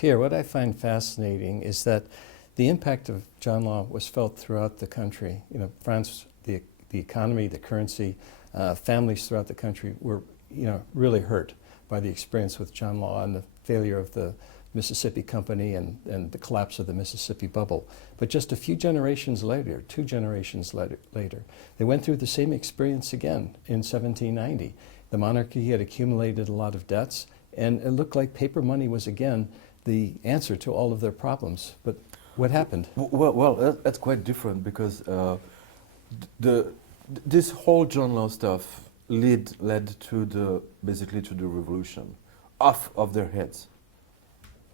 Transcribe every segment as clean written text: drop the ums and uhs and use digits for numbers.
Pierre, what I find fascinating is that the impact of John Law was felt throughout the country. You know, France, the economy, the currency, families throughout the country were, really hurt by the experience with John Law and the failure of the Mississippi Company and the collapse of the Mississippi bubble. But just a few generations later, 2 generations later, they went through the same experience again in 1790. The monarchy had accumulated a lot of debts, and it looked like paper money was again the answer to all of their problems. But what happened? Well, that's quite different because this whole John Law stuff led to basically to the revolution, off of their heads.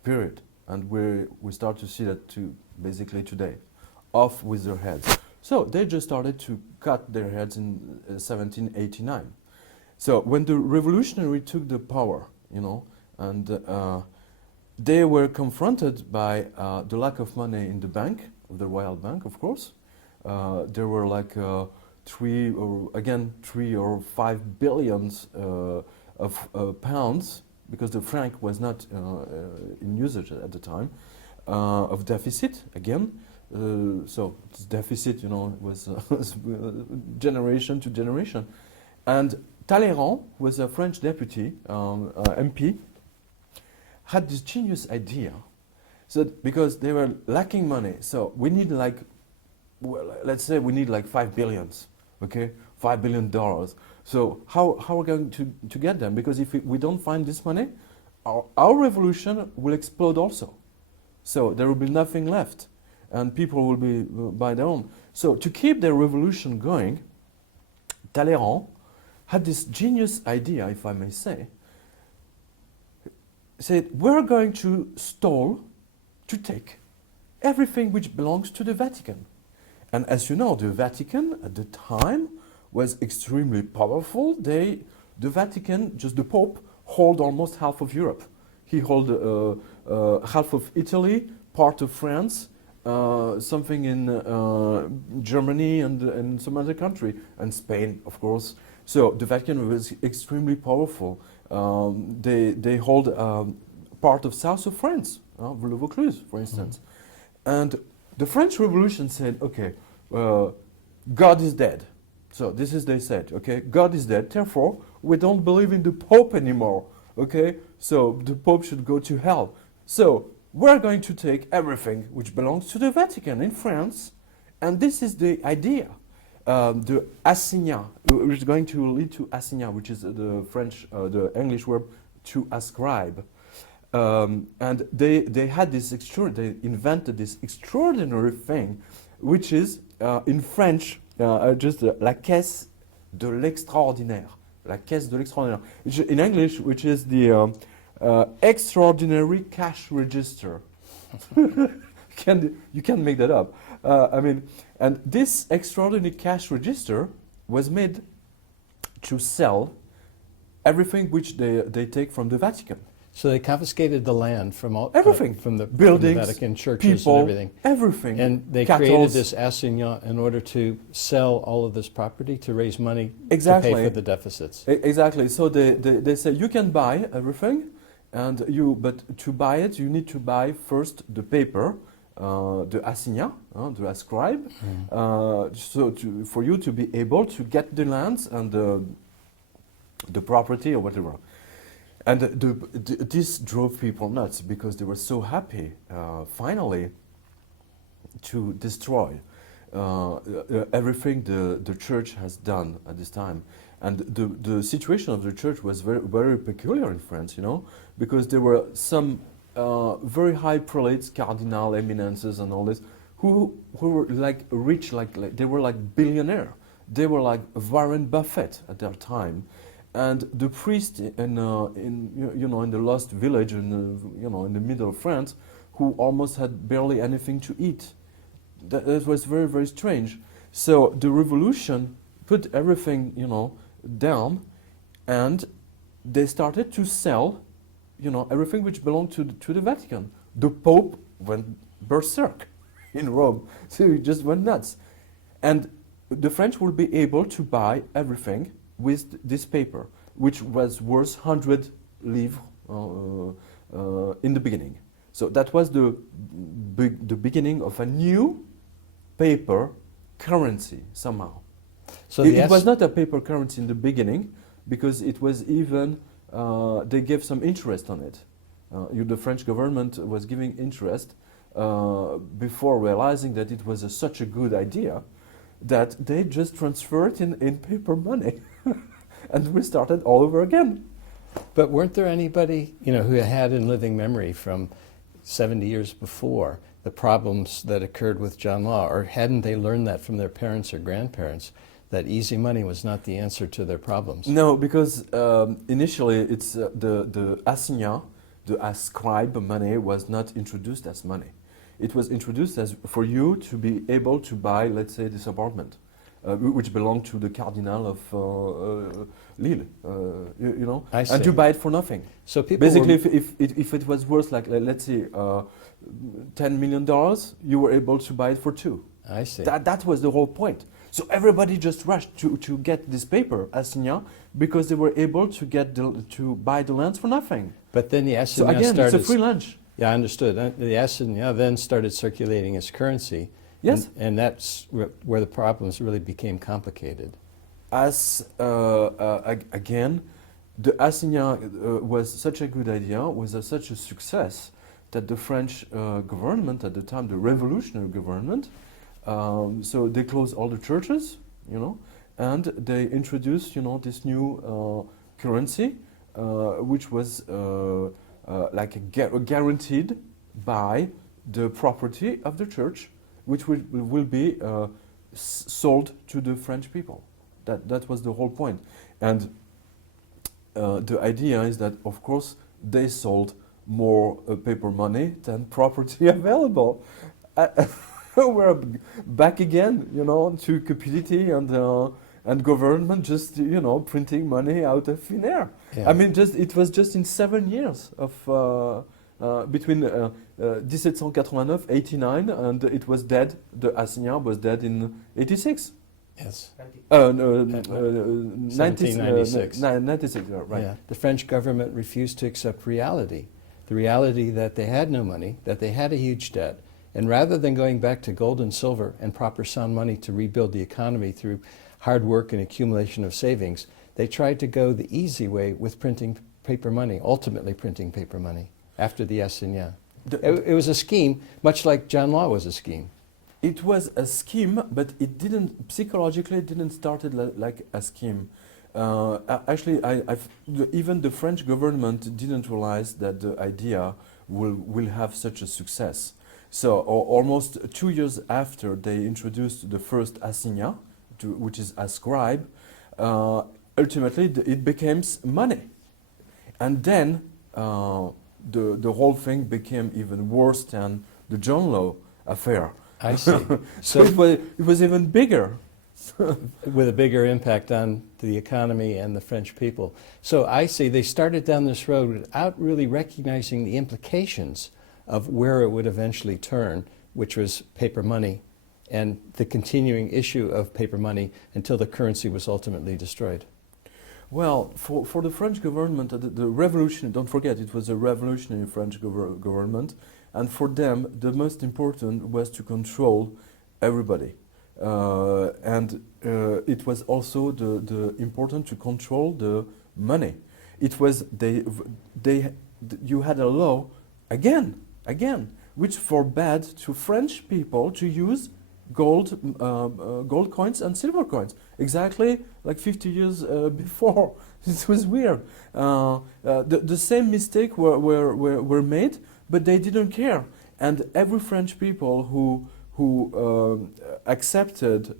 Period. And we start to see that basically today, off with their heads. So they just started to cut their heads in 1789. So when the revolutionary took the power, and they were confronted by the lack of money in the bank, the Royal Bank, of course. There were like 3 or 5 billions of pounds, because the franc was not in usage at the time, of deficit again. So this deficit, was generation to generation. And Talleyrand was a French deputy, MP, had this genius idea. So because they were lacking money, so we need let's say we need like 5 billions, okay? $5 billion. So how are we going to get them? Because if we don't find this money, our revolution will explode also. So there will be nothing left, and people will be by their own. So to keep their revolution going, Talleyrand had this genius idea, if I may say, said, we're going to take everything which belongs to the Vatican. And as you know, the Vatican at the time was extremely powerful. The Vatican, just the Pope, hold almost half of Europe. He hold half of Italy, part of France, something in Germany and some other country, and Spain, of course. So the Vatican was extremely powerful. They hold part of south of France, Le Vaucluse, for instance. And the French Revolution said, okay, God is dead. So this is, they said, okay, God is dead, therefore we don't believe in the Pope anymore, okay? So the Pope should go to hell. So we're going to take everything which belongs to the Vatican in France, and this is the idea. The Assignat, which is going to lead to Assignat, which is the French, the English verb to ascribe. And they had this they invented this extraordinary thing, which is in French just la caisse de l'extraordinaire, la caisse de l'extraordinaire. In English, which is the extraordinary cash register. You can't make that up. And this extraordinary cash register was made to sell everything which they take from the Vatican. So they confiscated the land from all everything, from the buildings, from the Vatican, churches, people, and everything. Everything. And they created this assignat in order to sell all of this property to raise money to pay for the deficits. Exactly. So they say you can buy everything, but to buy it you need to buy first the paper, the assignat, the ascribe, for you to be able to get the lands and the property or whatever. And this drove people nuts because they were so happy, finally, to destroy everything the church has done at this time. And the situation of the church was very, very peculiar in France, because there were some very high prelates, cardinal eminences and all this, who were like rich, like they were like billionaire. They were like Warren Buffett at their time. And the priest in the lost village in the middle of France, who almost had barely anything to eat. That was very, very strange. So the revolution put everything down, and they started to sell everything which belonged to the Vatican. The Pope went berserk in Rome, so he just went nuts. And the French will be able to buy everything with this paper, which was worth 100 livres in the beginning. So that was the beginning of a new paper currency somehow. So It was not a paper currency in the beginning because it was even, they gave some interest on it. The French government was giving interest before realizing that it was such a good idea that they just transferred in paper money and we started all over again. But weren't there anybody, who had in living memory from 70 years before the problems that occurred with John Law, or hadn't they learned that from their parents or grandparents, that easy money was not the answer to their problems? No, because initially it's the assignat, the ascribe money was not introduced as money. It was introduced as for you to be able to buy, let's say, this apartment, which belonged to the cardinal of Lille, I see. and to buy it for nothing. So people Basically, were, if it was worth, like, let's say, $10 million, you were able to buy it for two. I see. That was the whole point. So everybody just rushed to get this paper, assignat, because they were able to get to buy the lands for nothing. But then the So assignat again, started. it's a free lunch. Yeah, I understood. The assignat then started circulating as currency. Yes. And that's where the problems really became complicated. As again, the assignat was such a good idea, was such a success that the French government at the time, the revolutionary government, so they closed all the churches, and they introduced, this new currency, which was like guaranteed by the property of the church, which will be sold to the French people. That was the whole point. And the idea is that, of course, they sold more paper money than property available. We're back again, to cupidity and government just, printing money out of thin air. Yeah. I mean, it was just in 7 years of between 1789, 89, and it was dead. The assignat was dead in 86. Yes. No, 1796. 96, right. Yeah. The French government refused to accept reality. The reality that they had no money, that they had a huge debt, and rather than going back to gold and silver and proper sound money to rebuild the economy through hard work and accumulation of savings, they tried to go the easy way with printing paper money, ultimately printing paper money after the assignat. It was a scheme, much like John Law was a scheme. It was a scheme, but it didn't, psychologically, it didn't start like a scheme. Actually, even the French government didn't realize that the idea will have such a success. So almost 2 years after they introduced the first assignat, which is ascribe, ultimately it became money. And then the whole thing became even worse than the John Law affair. I see. So it was even bigger. With a bigger impact on the economy and the French people. So I see they started down this road without really recognizing the implications of where it would eventually turn, which was paper money, and the continuing issue of paper money until the currency was ultimately destroyed. Well, for the French government, the revolution, don't forget, it was a revolutionary French government, and for them, the most important was to control everybody. And it was also the important to control the money. It was, you had a law, again, which forbade to French people to use gold coins and silver coins. Exactly like 50 years before. It was weird. The same mistake were made, but they didn't care. And every French people who accepted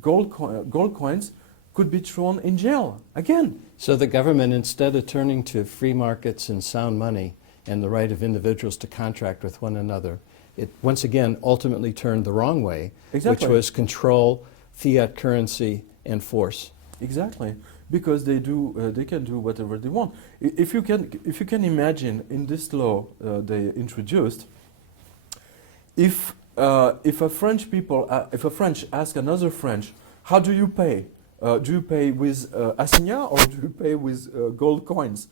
gold coins could be thrown in jail again. So the government, instead of turning to free markets and sound money and the right of individuals to contract with one another, it once again ultimately turned the wrong way, Exactly. which was control, fiat currency, and force. Exactly, because they can do whatever they want. If you can imagine, in this law they introduced, if a French ask another French, how do you pay? Do you pay with assignat or do you pay with gold coins?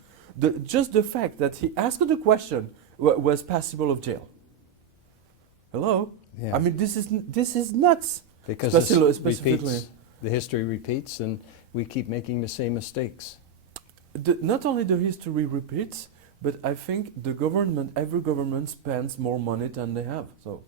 Just the fact that he asked the question was passible of jail. Hello? Yeah. I mean, this is nuts. Because Specifically, the history repeats, and we keep making the same mistakes. not only the history repeats, but I think every government spends more money than they have. So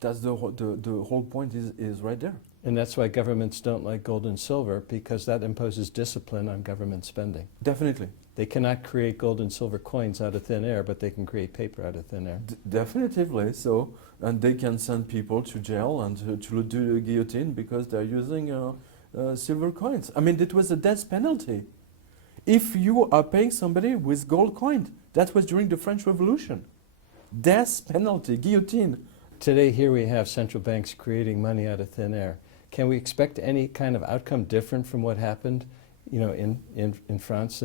that's the whole point is right there. And that's why governments don't like gold and silver, because that imposes discipline on government spending. Definitely. They cannot create gold and silver coins out of thin air, but they can create paper out of thin air. Definitively so, and they can send people to jail and to do the guillotine because they're using silver coins. I mean, it was a death penalty. If you are paying somebody with gold coin, that was during the French Revolution. Death penalty, guillotine. Today, here we have central banks creating money out of thin air. Can we expect any kind of outcome different from what happened, you know, in France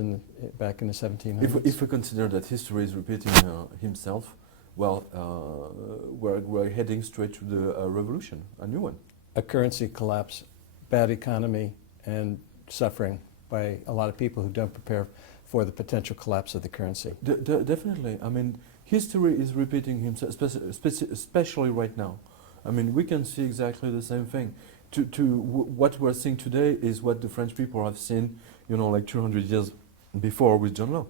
back in the 1700s? If we consider that history is repeating himself, well, we're heading straight to the revolution, a new one. A currency collapse, bad economy, and suffering by a lot of people who don't prepare for the potential collapse of the currency. Definitely. I mean, history is repeating himself, especially right now. I mean, we can see exactly the same thing. What we're seeing today is what the French people have seen, you know, like 200 years before with John Law.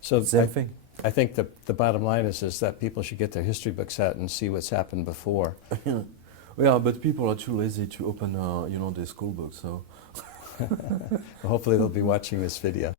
So Same thing. I think the bottom line is that people should get their history books out and see what's happened before. Yeah, but people are too lazy to open, you know, their school books. So Hopefully they'll be watching this video.